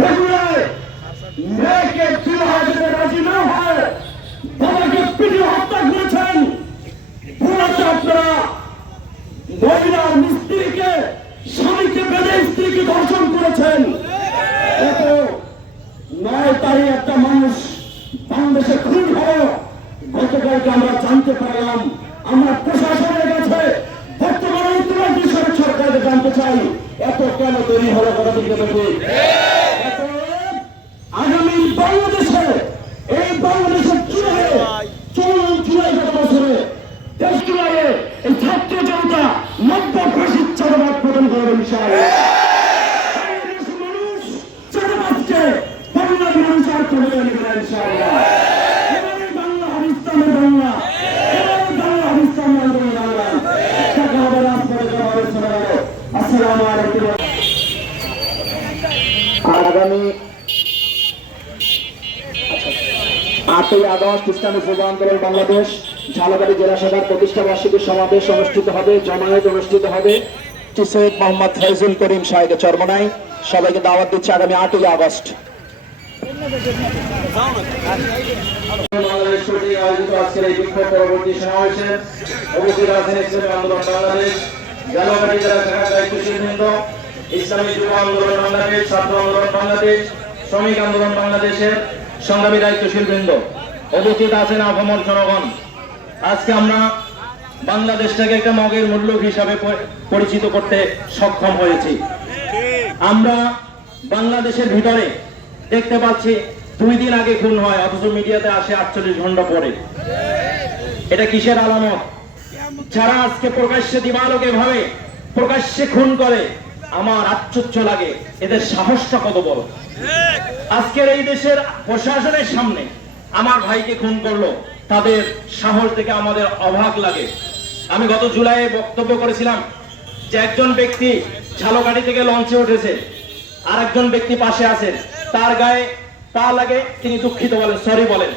বেগুড়ায় মেয়েকে বিবাহ দিতে রাজি না হয় বাবাকে পিটিয়ে হত্যা করেছেন। পুরাতে আপনারা মহিলার স্ত্রীকে, স্বামীকে বেঁধে স্ত্রীকে ধর্ষণ করেছেন। এত 9 তারিখ একটা মানুষ বাংলাদেশে খুন হলো। গতকালকে আমরা জানতে পারলাম, আমরা প্রশাসনের কাছে বর্তমানে উত্তরাঞ্চল সরকারকে জানতে চাই এত কেন তৈরি হলো কথা ঠিক আছে। আগামী বাংলাদেশে এই বাংলাদেশের চূড়ায় চূড়ায় গত বছরে দেশ চূড়ায় এই ছাত্র জনতা 90 ফাঁসির চাঁদাবাদ প্রদান করবে ইনশাআল্লাহ। মানুষ চাঁদাবাদকে বাংলার মানুষ আর করে নেবে না ইনশাআল্লাহ। বাংলা হবে ইসলামের বাংলা, বাংলা হবে ইসলামের বাংলা। টাকা হবে রাজপথে যাওয়া হবে। আসসালামু আলাইকুম। আগামী 8ই আগস্ট ইসলামী যুব আন্দোলন বাংলাদেশ ঝালকাঠি জেলা শাখার প্রতিষ্ঠা বার্ষিকী সমাবেশ অনুষ্ঠিত হবে, জমায়েত অনুষ্ঠিত হবে সৈয়দ মোহাম্মদ ফয়জুল করিম সাহেবের চরমনায়। সবাইকে দাওয়াত দিচ্ছে আগামী 8ই আগস্ট। বাংলাদেশ কর্তৃক আয়োজিত আজকের এই বিক্ষোভ পরবর্তী সমাবেশে উপস্থিত আছেন ইসলামী আন্দোলন বাংলাদেশ ঝালকাঠি জেলা শাখার দায়িত্বশীল বৃন্দ, ইসলামী যুব আন্দোলন বাংলাদেশ, ছাত্র আন্দোলন বাংলাদেশ, শ্রমিক আন্দোলন বাংলাদেশের সংগ্রামী দায়িত্বশীল বৃন্দ, উপস্থিত আছেন আপামর জনগণ। আজকে আমরা বাংলাদেশটাকে একটা মগের মূল্য হিসাবে পরিচিত করতে সক্ষম হয়েছি। আমরা বাংলাদেশের ভিতরে দেখতে পাচ্ছি 2 দিন আগে খুন হয়, অথচ মিডিয়াতে আসে 48 ঘন্টা পরে। এটা কিসের আলামত? যারা আজকে প্রকাশ্যে দিবালোকে ভাবে প্রকাশ্যে খুন করে, আমার আশ্চর্য লাগে এদের সাহসটা কত বড়। আজকের এই দেশের প্রশাসনের সামনে আমার ভাইকে খুন করলো, তাদের সাহস দেখে আমাদের অবাক লাগে। আমি গত জুলাইয়ে বক্তব্য করেছিলাম যে একজন ব্যক্তি ঝালকাঠি থেকে লঞ্চে উঠেছে, আর একজন ব্যক্তি পাশে আছেন, তার গায়ে পা লাগে, তিনি দুঃখিত বলেন, সরি বলেন,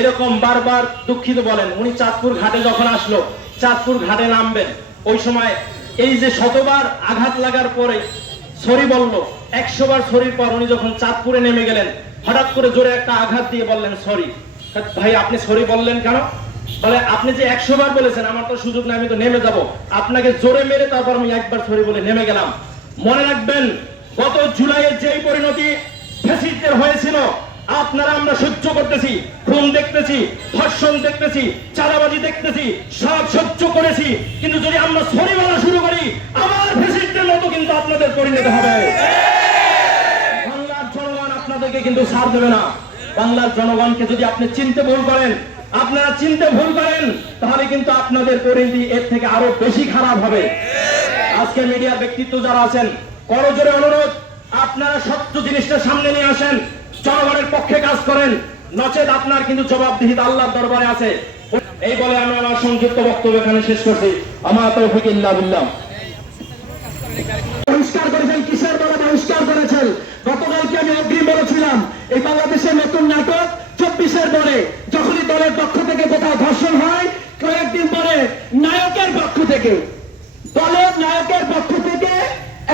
এরকম বারবার দুঃখিত বলেন। উনি চাঁদপুর ঘাটে যখন আসলো, চাঁদপুর ঘাটে নামবেন, ওই সময় এই যে শতবার আঘাত লাগার পরে সরি বললো, 100 বার সরির পর উনি যখন চাঁদপুরে নেমে গেলেন, হঠাৎ করে জোরে একটা আঘাত দিয়ে বললেন সরি। ভাই আপনি সরি বললেন কেন? বলে আপনি যে 100 বার বলেছেন, আমার তো সুযোগ নেই, আমি তো নেমে যাব, আপনাকে জোরে মেরে তারপর আমি একবার সরি বলে নেমে গেলাম। মনে রাখবেন, গত জুলাইয়ের যেই পরিণতি ফ্যাসিস্টদের হয়েছিল, আপনারা আমরা সহ্য করতেছি, খুন দেখতেছি, ধর্ষণ দেখতেছি, চাঁদাবাজি দেখতেছি, সব সহ্য করেছি, কিন্তু যদি আমরা সরি বলা শুরু করি, আবার ফ্যাসিস্টদের মতো কিন্তু আপনাদের পরিণত হবে। বাংলার জনগণ আপনাদেরকে কিন্তু ছাড় দেবে না। বাংলার জনগণকে যদি আপনি চিনতে ভুল করেন, আপনারা চিনতে ভুল করেন, তাহলে কিন্তু আপনাদের পরিণতি এর থেকে আরো বেশি খারাপ হবে। আজকে মিডিয়ার ব্যক্তিত্ব যারা আছেন, করজোরে অনুরোধ, আপনারা সত্য জিনিসটা সামনে নিয়ে আসেন, জনগণের পক্ষে কাজ করেন, নচেত আপনার কিন্তু জবাবদিহিতা আল্লাহর দরবারে আছে। এই বলে আমি আমার সংক্ষিপ্ত বক্তব্য এখানে শেষ করছি। আমার তৌফিক ইল্লা বিল্লাহ। বহিষ্কার করেছেন, কিসের দ্বারা বহিষ্কার করেছেন? গতকালকে আমি অগ্রিম বলেছিলাম, এই বাংলাদেশের নতুন নাটক 24-এর পরে যখনই দলের পক্ষ থেকে কোথাও ধর্ষণ হয়, কয়েকদিন পরে নায়কের পক্ষ থেকে, দলের নায়কের পক্ষ থেকে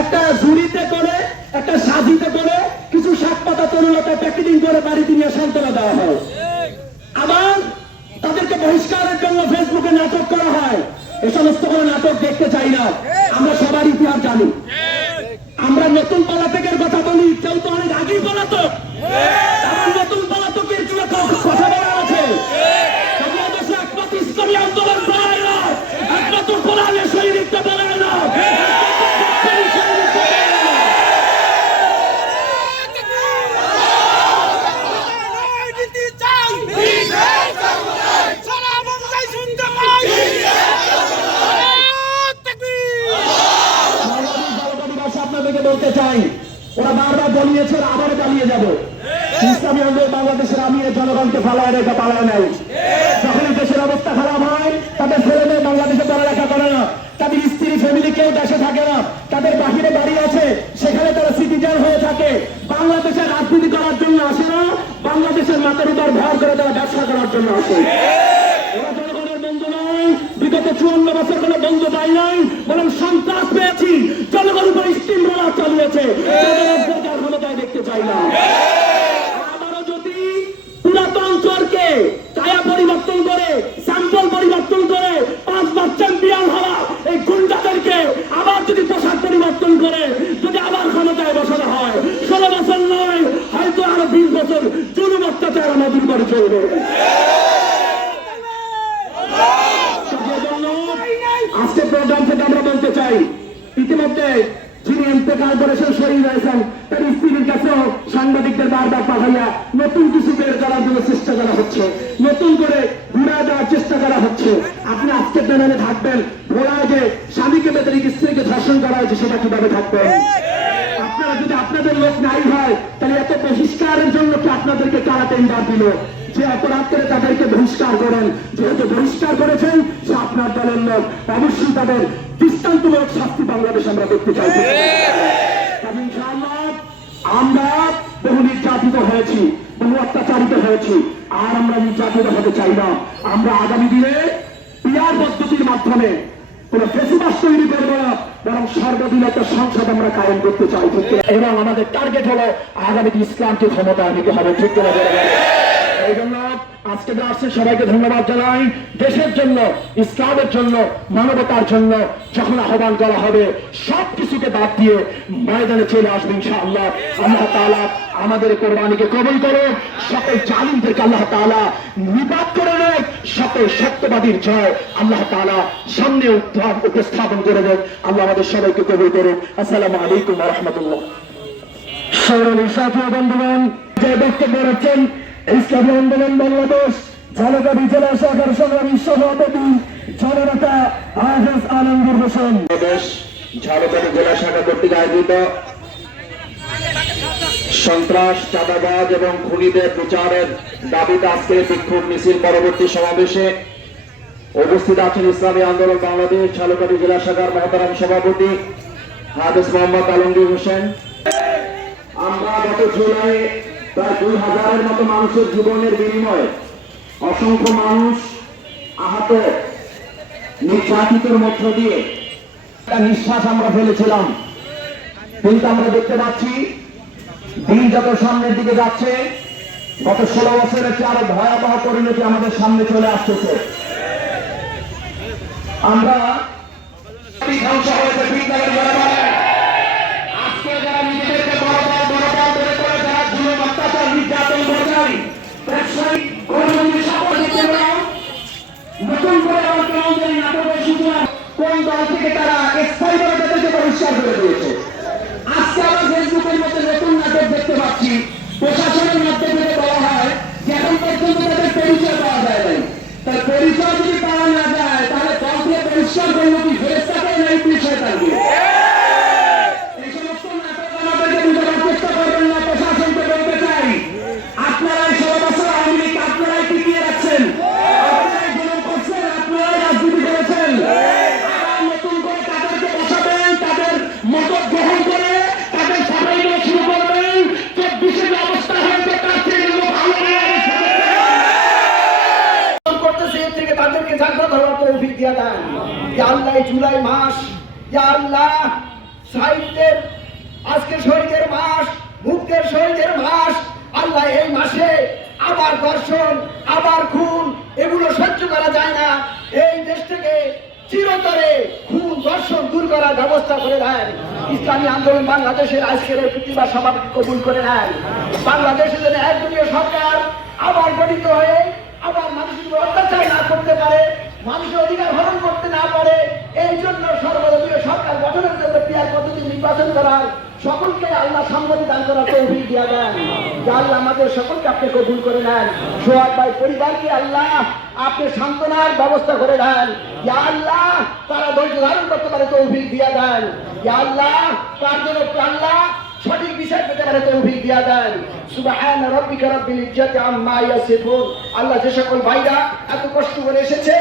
একটা জুরিতে করে, একটা সাজিতে করে কিছু 7 পাতা তরুণতা প্যাকেটিং করে বাড়িতে নিয়ে সান্ত্বনা দেওয়া হয়। আবার তাদেরকে বহিষ্কারের জন্য ফেসবুকে নাটক করা হয়। এই সমস্ত কোনো নাটক দেখতে চাই না। আমরা সবার ইতিহাস জানি। আমরা নতুন পলাতকের কথা বলি, কেউ তো অনেক আগেই পলাতক। নতুন পলাতকের জন্য কথা বলা আছে। বাংলাদেশে একমাত্র ইসলামী আন্দোলন পালায় না, একমাত্র কোরআনের শহীদটা পালায় না। বলতে চাই, ওরা বারবার বলিয়েছে, আবারও চালিয়ে যাবো। ইসলামী আন্দোলন বাংলাদেশের আমির জনগণকে ফালায় রেখে পালায় নাই। যখন দেশের অবস্থা খারাপ হয়, তাদের ছেলে মেয়ে বাংলাদেশে পড়ালেখা করে না, তাদের স্ত্রী ফ্যামিলি কেউ দেশে থাকে না, তাদের বাহিরে বাড়ি আছে, সেখানে তারা সিটিজেন হয়ে থাকে। বাংলাদেশের রাজনীতি করার জন্য আসে না, বাংলাদেশের মাথার উপর ভর করে তারা ব্যবসা করার জন্য আসে। ওরা জনগণের বন্ধু নয়, বিগত 54 বছর কোনো বন্ধু পাই নাই, বরং সন্ত্রাস পেয়েছি, জনগণ উপর স্টিম রোলার চালিয়েছে, ক্ষমতায় দেখতে চাই। চাই না। আবারও যদি পুরাতন চরকে কায়া পরিবর্তন করে, স্যাম্পল পরিবর্তন করে 5 বার চ্যাম্পিয়ন হওয়া এই গুন্ডাদেরকে আবার যদি পোশাক পরিবর্তন করে যদি আবার ক্ষমতায় বসানো হয়, 16 বছর নয়, হয়তো আরো 20 বছর জুলুম অত্যাচার আমাদের উপরে চলবে। আজকে প্রোগ্রাম থেকে আমরা বলতে চাই, ইতিমধ্যে যিনি ইন্তেকাল করেছেন, শহীদ হয়েছেন, তার স্ত্রীর কাছেও সাংবাদিকদের বারবার পাঠাইয়া নতুন কিছু বের করার জন্য চেষ্টা করা হচ্ছে, নতুন করে ঘুরায় দেওয়ার চেষ্টা করা হচ্ছে। আপনি আজকের প্যানেলে থাকবেন, ঘোড়ায় যে স্বামীকে বেতন স্ত্রীকে ধর্ষণ করা হয়েছে সেটা কিভাবে থাকবেন? আপনারা যদি আপনাদের লোক নাই হয়, তাহলে এত বহিষ্কারের জন্য কি আপনাদেরকে কারা টেন্ডার দিল? যে অপরাধ করে তাদেরকে বহিষ্কার করেন, যেহেতু বহিষ্কার করেছেন সে আপনার দলের লোক, অবশ্যই তাদের দৃষ্টান্তমূলক শাস্তি বাংলাদেশ আমরা দেখতে চাই। ইনশাআল্লাহ আমরা বহু নির্যাতিত হয়েছি, বহু অত্যাচারিত হয়েছি, আর আমরা নির্যাতিত হতে চাই না। আমরা আগামী দিনে পিয়ার পদ্ধতির মাধ্যমে কোন ফেসিবাস তৈরি করবো না, বরং সর্বদিন একটা সংসদ আমরা কায়েম করতে চাই, এবং আমাদের টার্গেট হলো আগামীতে ইসলামকে ক্ষমতা নিতে হবে, ঠিক করে বলে। এই জন্য আজকে আসছে সবাইকে ধন্যবাদ জানাই। দেশের জন্য, ইসলামের জন্য, মানবতার জন্য যখন আহ্বান করা হবে সবকিছুকে বাদ দিয়ে ময়দানে চলে আসবে ইনশাআল্লাহ। আল্লাহ তাআলা আমাদের কোরবানিকে কবুল করো, সকল জালিমদেরকে আল্লাহ তাআলা নিপাত করে দেন, সকল সত্যবাদীর জয় আল্লাহ তাআলা সামনে উপস্থাপন করে দেন। আল্লাহ আমাদের সবাইকে কবুল করুন। আসসালামু আলাইকুম ওয়া রাহমাতুল্লাহ। সৌরলী সাথী বন্ধুগণ, যে বক্তব্য রাখছেন ইসলামী আন্দোলন বাংলাদেশ ঝালকাঠি জেলা শাখার সংগ্রামী সভাপতি জননেতা হাফেজ আলমগীর হোসেন। ঝালকাঠি জেলা শাখা কর্তৃক আয়োজিত সন্ত্রাস, চাঁদাবাজ এবং খুনিদের বিচারের দাবিতে আজকে বিক্ষোভ মিছিল পরবর্তী সমাবেশে উপস্থিত আছেন ইসলামী আন্দোলন বাংলাদেশ ঝালকাঠি জেলা শাখার মহতারাম সভাপতি হাফেজ মোহাম্মদ আলমগীর হোসেন। আমরা গত জুলাই প্রায় 2000-এর মতো মানুষের জীবনের বিনিময়ে অসংখ্য মানুষ আহত, নির্যাতিতের মধ্য দিয়ে একটা নিঃশ্বাস আমরা ফেলেছিলাম, কিন্তু আমরা দেখতে পাচ্ছি দিন যত সামনের দিকে যাচ্ছে, গত 16 বছরের চেয়ে আরো ভয়াবহ পরিণতি আমাদের সামনে চলে আসতেছে। আমরা ধ্বংস হয়েছে বিদ্যালয়ের যারা বলেন, আজকে যারা নিজেদেরকে বড় করে করে যারা জুলুম অত্যাচার নির্যাতন করেছেন, ব্যবসায়ী গণতন্ত্রী সকল নতুন করে আবার কেমন জানি নাটকের সূচনা কোন দল থেকে তারা স্থায়ীভাবে তাদেরকে পরিষ্কার করে দিয়েছে। আজকে আমরা ফেসবুকের মধ্যে নতুন নাটক দেখতে পাচ্ছি, প্রশাসনের মাধ্যমে বলা হয় যে এখন পর্যন্ত তাদের পরিচয় পাওয়া যায় নাই। তার পরিচয় যদি পাওয়া না যায় তাহলে দল থেকে পরিষ্কার করলো কি ফেরেশতাকে না পুলিশে থাকবে? এই সমস্ত নাটক আমাদেরকে বুঝানোর চেষ্টা করবেন না। প্রশাসনকে বলতে চাই, আপনারাই 16 বছর আওয়ামী লীগ আপনারাই টিকিয়ে রাখছেন, আপনারাই জুলুম করছেন, আপনারাই রাজনীতি করেছেন। আবার নতুন করে তাদেরকে বসাবেন, তাদের মত গ্রহণ করে তাদের সবাই শুরু করবেন। 24-এর যে অবস্থা হয়েছে তার থেকে ভালো করতেছে, এর থেকে তাদেরকে জাগ্রত হওয়ার তৌফিক দিয়া দেন ইয়া আল্লাহ। এই জুলাই মাস ইয়া আল্লাহ সাহিত্যের আজকে শহীদের মাস, মুক্তির শহীদের মাস আল্লাহ। এই মাসে আবার দর্শন, আবার খুন, এগুলো সহ্য করা যায় না। এই দেশ থেকে চিরতরে খুন দর্শন দূর করার ব্যবস্থা করে দেন। ইসলামী আন্দোলন বাংলাদেশের আজকের এই প্রতিভা সভাপতি কবুল করে নেন। বাংলাদেশে যেন একদলীয় সরকার আবার গঠিত হয়ে আবার মানুষের উপর অত্যাচার না করতে পারে, মানুষের অধিকার হরণ করতে না পারে, এই জন্য সর্বদলীয় সরকার গঠনের জন্য পিয়ার পদ্ধতি নির্বাচন করার সকলকে আল্লাহ সম্মতি দান করার তৌফিক দিয়া দেন। আল্লাহ আমাদের সকলকে আপনি কবুল করে নেন। সোহাগ ভাই পরিবারকে আল্লাহ আপনি সান্ত্বনার ব্যবস্থা করে দেন। ইয়া আল্লাহ তারা ধৈর্য ধারণ করতে পারে তৌফিক দিয়া দেন। ইয়া আল্লাহ তার জন্য আল্লাহ সঠিক বিচার পেতে পারে তৌফিক দিয়া দেন। সুবহান রাব্বিকা রাব্বিল ইজ্জাতি আম্মা ইয়াসিফুন। আল্লাহ যে সকল ভাইরা এত কষ্ট করে এসেছে,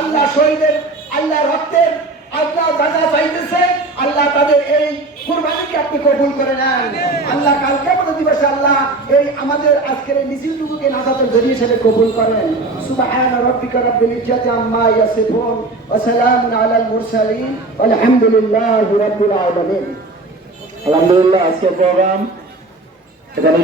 আল্লাহ শহীদের আল্লাহ রক্তের আল্লাহ দাদা চাইতেছে, আল্লাহ তাদের এই কুরবানিকে আপনি কবুল করে নেন। আল্লাহ কাল কিয়ামত দিবসে আল্লাহ এই আমাদের আজকের এই মিছিলটুকুকে নাজাতের জরিয়া হিসেবে কবুল করেন। সুবহান রাব্বিকা রাব্বিল ইজ্জাতি আম্মা ইয়াসিফুন ওয়া সালামুন আলাল মুরসালিন আলহামদুলিল্লাহি রাব্বিল আলামিন। আলহামদুলিল্লাহ। আজকের প্রোগ্রাম এখানে